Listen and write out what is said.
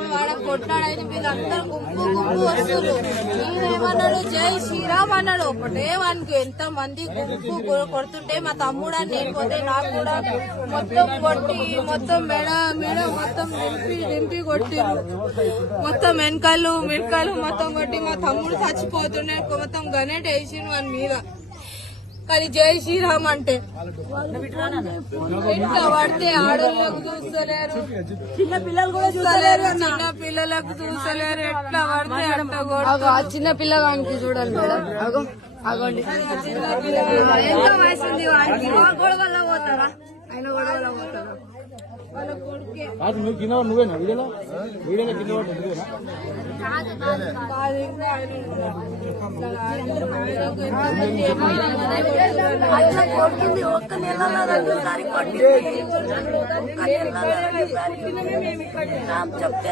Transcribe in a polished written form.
వాడ కొట్లాడైన వీళ్ళందరూ గుంపు గుంపు వస్తున్నారు. ఈయనేమన్నాడు జై శ్రీరామ్ అన్నాడు. ఒకటే వానికి ఎంత మంది గుంపు కొడుతుంటే మా తమ్ముడు అని నేను పోతే నాకు కూడా మొత్తం కొట్టి మొత్తం మెడ మొత్తం నింపి కొట్టిరు. మొత్తం వెనకాలు మొత్తం కొట్టి మా తమ్ముడు చచ్చిపోతుండే మొత్తం గనెట్ వేసిండు వాని మీద. కానీ జై శ్రీరామ్ అంటే ఇంట్లో పడితే ఆడోళ్ళకు చూస్తలేరు, చిన్న పిల్లలు కూడా చూస్తలేరు, చిన్న పిల్లలకు చూస్తలేరు. ఎట్లా పడితే అట్లా చిన్న పిల్లగానికి చూడండి మేడం. అగోండి చిన్న పిల్లలు ఎంత వయసు ఉంది వానికి. గొడవల్లో పోతారా ఆయన? గొడవలో పోతారా? వాళ్ళ కొడుకే నువ్వేనా వీడియోలో కింద నువ్వేనా? కొట్టింది ఒక్క నెలలో 2 సారి కొట్టింది. చెప్తే